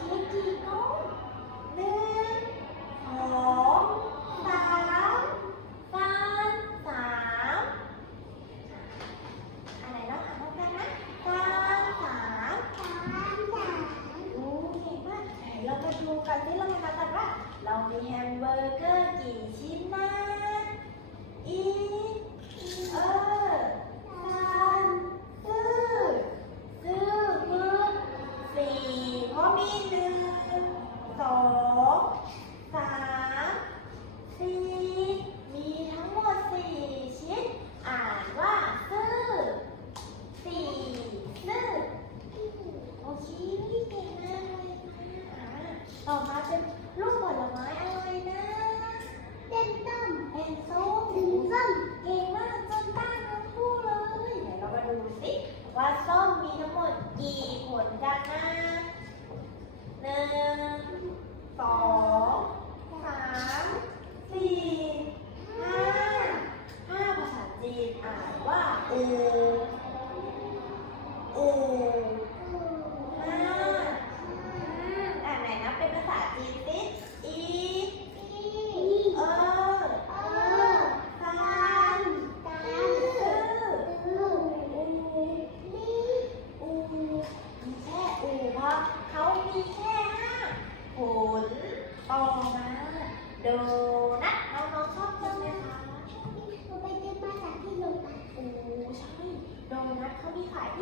chỉ chỉ có bên phỏng tám phan tám anh này nó học không căng á phan tám phan tám ừ hay quá. Lâu mà chua cần tí lâu mà tập á lâu thì hamburger chỉ chín na in ơi. ต่อมาเป็นรูปผลไม้อะไรนะ เป็นต้มแอนส้มถึงซ้มเก่งมากจนต้านทั้งคู่เลยเดี๋ยวเรามาดูสิ ว่าส้มมีทั้งหมดกี่ผลกันนะหนึ่งสอง ต่อมาโดนัทน้องๆชอบกินไหมคะหนูไปซื้อมาจากที่โรงงานโอ้ใช่โดนัทเขามีขายที่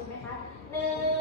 ใช่ไหมคะหนึ่ง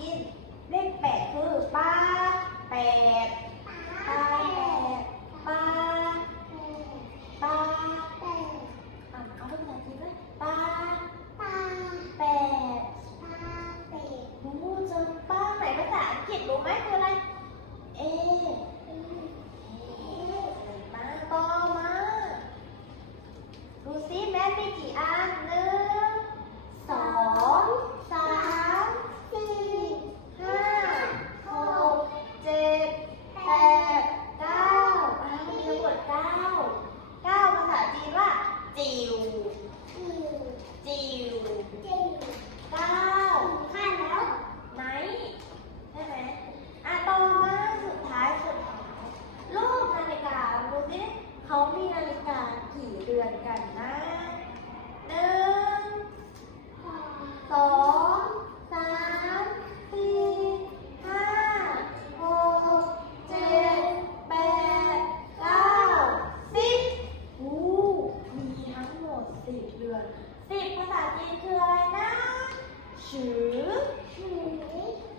ีน เลขแปดคือป้าแปด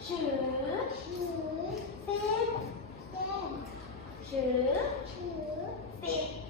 十十